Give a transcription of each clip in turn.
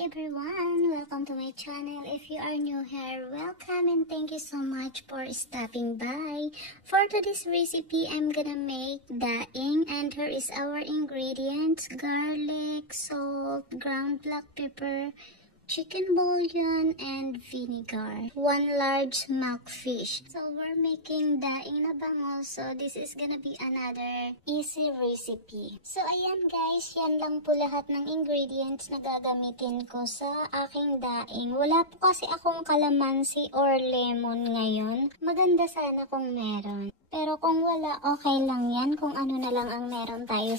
everyone! Welcome to my channel. If you are new here, welcome and thank you so much for stopping by. For today's recipe, I'm gonna make daing, and here is our ingredients: garlic, salt, ground black pepper, chicken bouillon, and vinegar. 1 large milk fish. So we're making daing na bango. So this is gonna be another easy recipe. So ayan guys, yan lang po lahat ng ingredients na gagamitin ko sa aking daing. Wala po kasi akong kalamansi or lemon ngayon. Maganda sana kung meron. Pero kung wala, okay lang yan kung ano na lang ang meron tayo.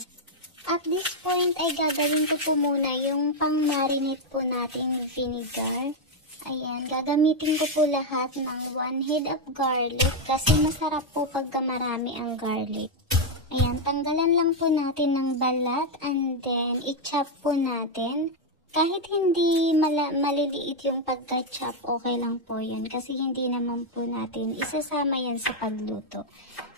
At this point ay gagawin ko po muna yung pang-marinate po nating vinegar. Ayan, gagamitin ko po lahat ng 1 head of garlic kasi masarap po pagka marami ang garlic. Ayan, tanggalan lang po natin ng balat and then i-chop po natin. Kahit hindi maliliit yung pagka-chop, okay lang po yan kasi hindi naman po natin isasama yan sa pagluto.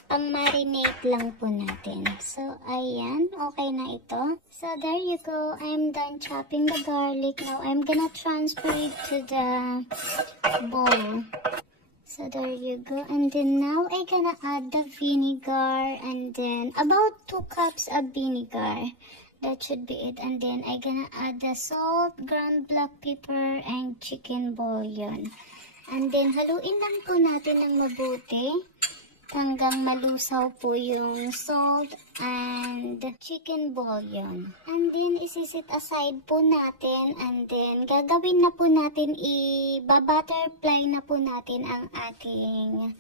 Pang-marinate lang po natin. So, ayan. Okay na ito. So, there you go. I'm done chopping the garlic. Now, I'm gonna transfer it to the bowl. So, there you go. And then, now, I'm gonna add the vinegar. And then, about 2 cups of vinegar. That should be it. And then, I'm gonna add the salt, ground black pepper, and chicken bouillon. And then, haluin lang po natin ng mabuti hanggang malusaw po yung salt and chicken bouillon. And then, isisit aside po natin. And then, gagawin na po natin, i-butterfly na po natin ang ating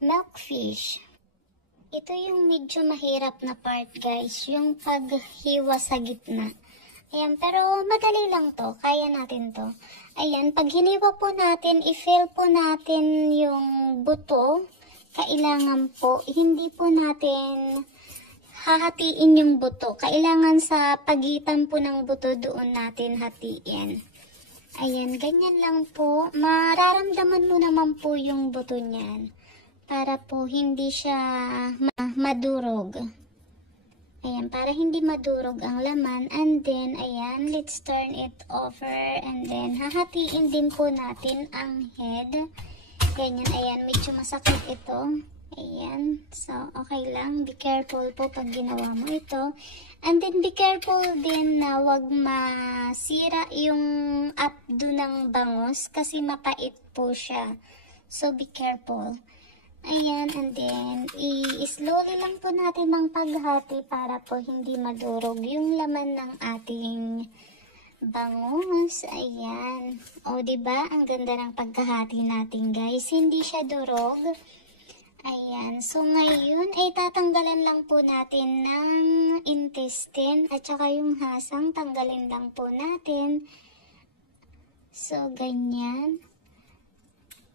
milk fish. Ito yung medyo mahirap na part guys, yung paghiwa sa gitna. Ayan, pero madali lang to. Kaya natin to. Ayan, pag hiniwa po natin, i-fill po natin yung buto. Kailangan po, hindi po natin hahatiin yung buto. Kailangan sa pagitan po ng buto doon natin hatiin. Ayan, ganyan lang po. Mararamdaman mo naman po yung buto niyan. Para po hindi siya madurog. Ayan, para hindi madurog ang laman. And then, ayan, let's turn it over. And then, hahatiin din po natin ang head. Ganyan, ayan, medyo masakit ito. Ayan, so, okay lang. Be careful po pag ginawa mo ito. And then, be careful din na wag masira yung abdo ng bangus kasi mapait po siya. So, be careful. Ayan, and then, i-slowly lang po natin ang paghati para po hindi madurog yung laman ng ating bangus. Ayan. O, diba? Ang ganda ng pagkahati natin, guys. Hindi siya durog. Ayan. So, ngayon, ay tatanggalan lang po natin ng intestine at saka yung hasang. Tanggalin lang po natin. So, ganyan.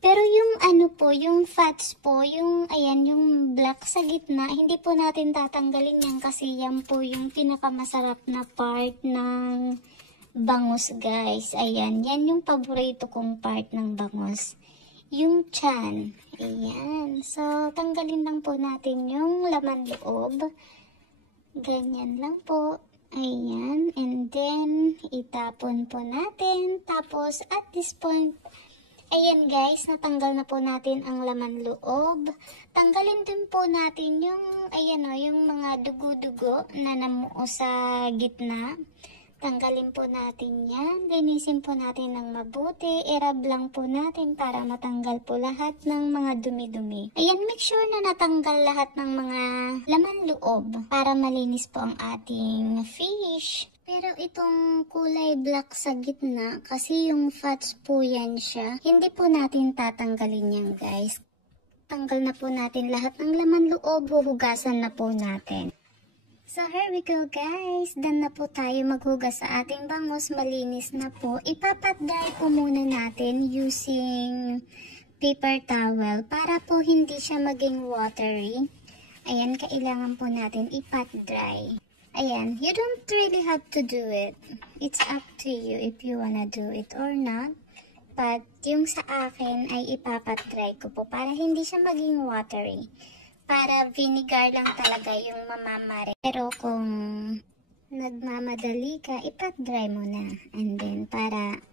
Pero yung ano po, yung fats po, yung, ayan, yung black sa gitna, hindi po natin tatanggalin yan kasi yan po yung pinakamasarap na part ng bangus guys. Ayan, yan yung paborito kong part ng bangus. Yung tiyan. Ayan. So, tanggalin lang po natin yung laman loob. Ganyan lang po. Ayan. And then, itapon po natin. Tapos, at this point, ayan guys, natanggal na po natin ang laman loob. Tanggalin din po natin yung, ayan o, yung mga dugo-dugo na namuo sa gitna. Tanggalin po natin yan. Linisin po natin ng mabuti. I-rub lang po natin para matanggal po lahat ng mga dumi-dumi. Ayan, make sure na natanggal lahat ng mga laman loob para malinis po ang ating fish. Pero itong kulay black sa gitna, kasi yung fats po yan siya, hindi po natin tatanggalin yan guys. Tanggal na po natin lahat ng laman loob, huhugasan na po natin. So here we go guys, done na po tayo maghugas sa ating bangus, malinis na po. Ipapat-dry po muna natin using paper towel para po hindi siya maging watery. Ayan, kailangan po natin ipat-dry. Ayan, you don't really have to do it. It's up to you if you wanna do it or not. But yung sa akin ay ipapat-dry ko po para hindi siya maging watery. Para vinegar lang talaga yung mamamare. Pero kung nagmamadali ka, ipat-dry mo na. And then, para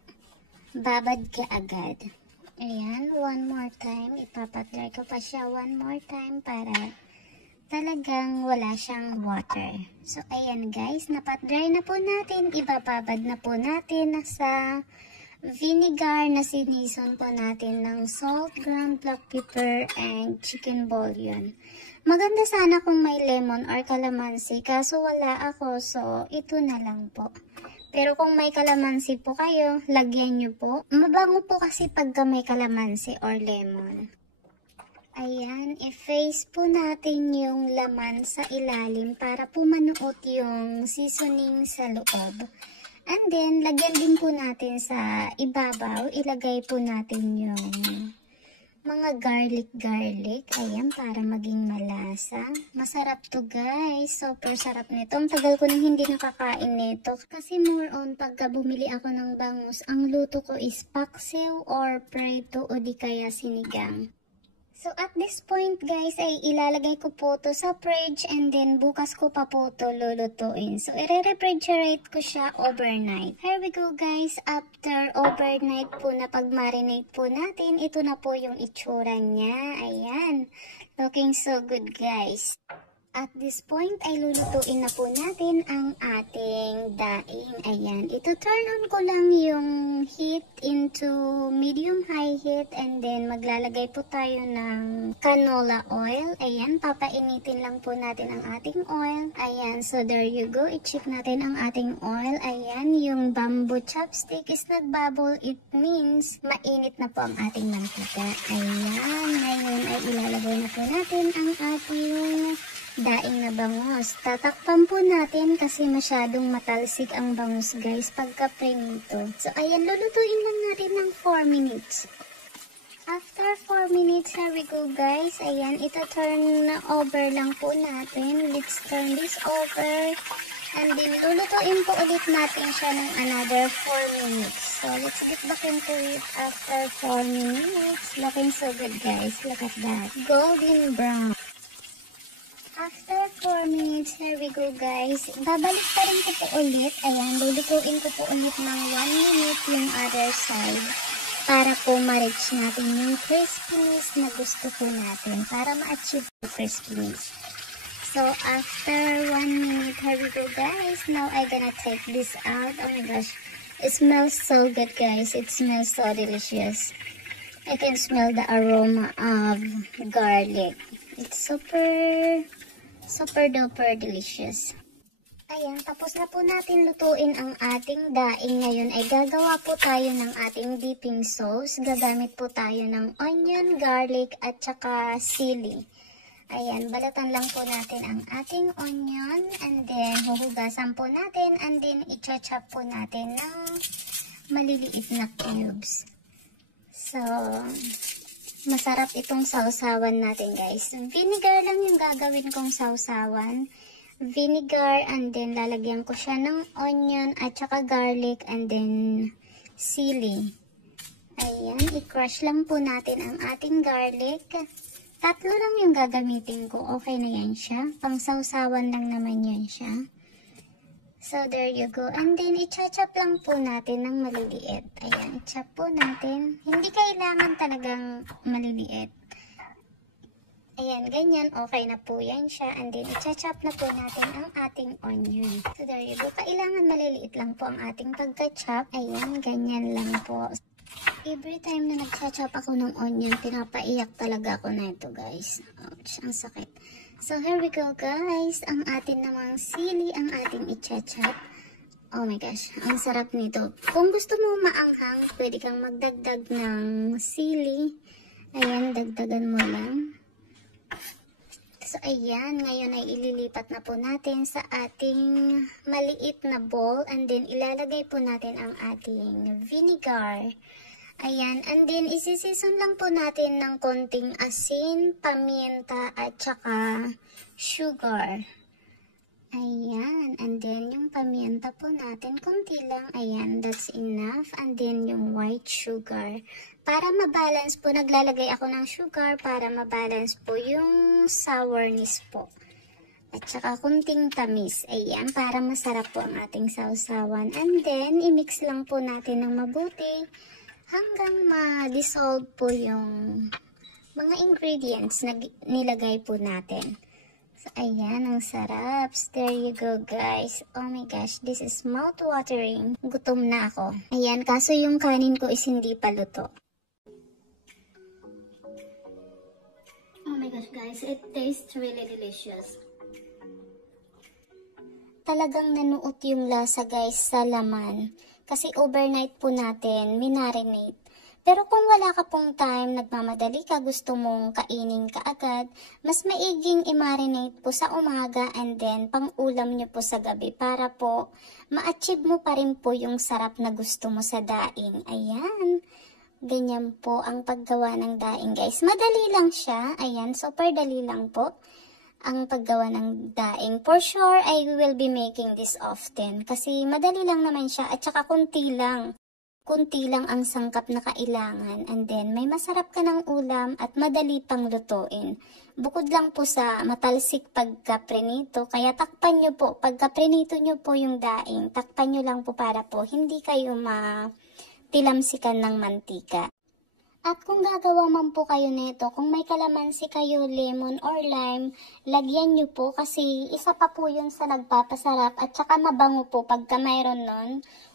babad ka agad. Ayan, one more time. Ipapat-dry ko pa siya one more time para talagang wala siyang water. So, ayan guys, napat-dry na po natin. Ibababad na po natin sa vinegar na sinison po natin ng salt, ground black pepper, and chicken bouillon. Maganda sana kung may lemon or calamansi, kaso wala ako, so ito na lang po. Pero kung may calamansi po kayo, lagyan nyo po. Mabango po kasi pagka may calamansi or lemon. Ayan, i-face po natin yung laman sa ilalim para po manuot yung seasoning sa loob. And then, lagyan din po natin sa ibabaw, ilagay po natin yung mga garlic. Ayan, para maging malasa. Masarap to guys. Super sarap nito. Ang tagal ko nang hindi nakakain nito. Kasi more on, pagka bumili ako ng bangus, ang luto ko is paksiw or prito o di kaya sinigang. So, at this point, guys, ay ilalagay ko po to sa fridge and then bukas ko pa po to lulutuin. So, i-refrigerate ko siya overnight. Here we go, guys. After overnight po na pag-marinate po natin, ito na po yung itsura niya. Ayan. Looking so good, guys. At this point ay lulutuin na po natin ang ating daing. Ayan, ito turn on ko lang yung heat into medium-high heat and then maglalagay po tayo ng canola oil. Ayan, papainitin lang po natin ang ating oil. Ayan, so there you go. I-check natin ang ating oil. Ayan, yung bamboo chopstick is nagbubble. It means mainit na po ang ating mantika. Ayan, ngayon ay ilalagay na po natin ang ating daing na bangus. Tatakpan po natin kasi masyadong matalsik ang bangus guys pagka premito. So ayan, lulutuin lang natin ng 4 minutes. After 4 minutes, here we go guys. Ayan, ito turn over lang po natin. Let's turn this over. And then lulutuin po ulit natin siya ng another 4 minutes. So let's get back into it after 4 minutes. Looking so good guys. Look at that. Golden brown. After 4 minutes, here we go guys. Babalik pa rin ko po ulit. Ayan, lulutuin ko po ulit ng 1 minute yung other side. Para po ma-reach natin yung crispiness na gusto po natin. Para ma-achieve yung crispiness. So, after 1 minute, here we go guys. Now, I'm gonna take this out. Oh my gosh. It smells so good guys. It smells so delicious. I can smell the aroma of garlic. It's super duper delicious. Ayan, tapos na po natin lutuin ang ating daing. Ngayon ay gagawa po tayo ng ating dipping sauce. Gagamit po tayo ng onion, garlic, at saka sili. Ayan, balatan lang po natin ang ating onion. And then, huhugasan po natin. And then, i-chop po natin ng maliliit na cubes. So, masarap itong sausawan natin guys. Vinegar lang yung gagawin kong sausawan. Vinegar and then lalagyan ko siya ng onion at saka garlic and then sili. Ayan, i-crush lang po natin ang ating garlic. 3 lang yung gagamitin ko. Okay na yan siya. Pang sausawan lang naman yan siya. So, there you go. And then, i-chop lang po natin ng maliliit. Ayan, i-chop po natin. Hindi kailangan talagang maliliit. Ayan, ganyan. Okay na po yan siya. And then, i-chop na po natin ang ating onion. So, there you go. Kailangan maliliit lang po ang ating pagka-chop. Ayan, ganyan lang po. Every time na nag-chop ako ng onion, pinapaiyak talaga ako na ito, guys. Ouch, ang sakit. So, here we go guys. Ang atin namang sili ang ating i-chop. Oh my gosh, ang sarap nito. Kung gusto mo maanghang, pwede kang magdagdag ng sili. Ayan, dagdagan mo lang. So, ayan. Ngayon ay ililipat na po natin sa ating maliit na bowl. And then, ilalagay po natin ang ating vinegar. Ayan, and then isi-season lang po natin ng konting asin, paminta, at saka sugar. Ayan, and then yung paminta po natin, konti lang. Ayan, that's enough. And then yung white sugar. Para mabalance po, naglalagay ako ng sugar para mabalance po yung sourness po. At saka kunting tamis. Ayan, para masarap po ang ating sausawan. And then, i-mix lang po natin ng mabuti hanggang ma-dissolve po yung mga ingredients na nilagay po natin. So, ayan, ang sarap. There you go, guys. Oh my gosh, this is mouth-watering. Gutom na ako. Ayan, kaso yung kanin ko is hindi pa luto. Oh my gosh, guys, it tastes really delicious. Talagang nanuot yung lasa, guys, sa laman. Kasi overnight po natin, minarinate. Pero kung wala ka pong time, nagmamadali ka, gusto mong kainin ka agad, mas maiging i-marinate po sa umaga and then pang-ulam nyo po sa gabi para po ma-achieve mo pa rin po yung sarap na gusto mo sa daing. Ayan. Ganyan po ang paggawa ng daing, guys. Madali lang siya. Ayan, super dali lang po ang paggawa ng daing. For sure, I will be making this often. Kasi madali lang naman siya at saka kunti lang. Kunti lang ang sangkap na kailangan. And then, may masarap ka ng ulam at madali pang lutuin. Bukod lang po sa matalsik pagka-prenito. Kaya takpan nyo po. Pagka-prenito nyo po yung daing, takpan nyo lang po para po hindi kayo matilamsikan ng mantika. At kung gagawa man po kayo nito, kung may kalamansi kayo, lemon or lime, lagyan nyo po kasi isa pa po yun sa nagpapasarap at saka mabango po pagka mayroon nun.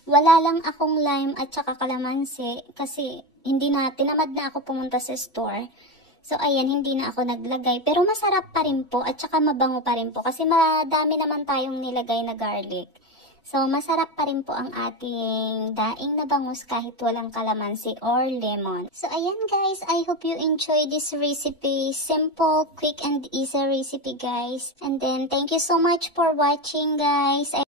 Wala lang akong lime at saka kalamansi kasi tinamad na ako pumunta sa store. So ayan, hindi na ako naglagay. Pero masarap pa rin po at saka mabango pa rin po kasi madami naman tayong nilagay na garlic. So, masarap pa rin po ang ating daing na bangus kahit walang kalamansi or lemon. So, ayan guys, I hope you enjoy this recipe. Simple, quick, and easy recipe guys. And then, thank you so much for watching guys. I